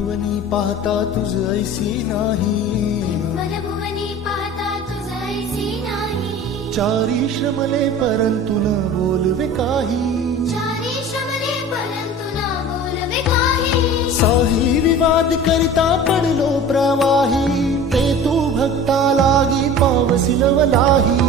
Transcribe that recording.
भुवनी पाहता तुझ ऐसी नाही, भुवनी पाहता तुझ ऐसी नाही। चारी श्रमले परंतु न बोलवे काही, चारी श्रमले परंतु न बोलवे काही। साही विवाद करिता पडलो प्रवाही, ते तू भक्ता लागी पावसिलवलाही।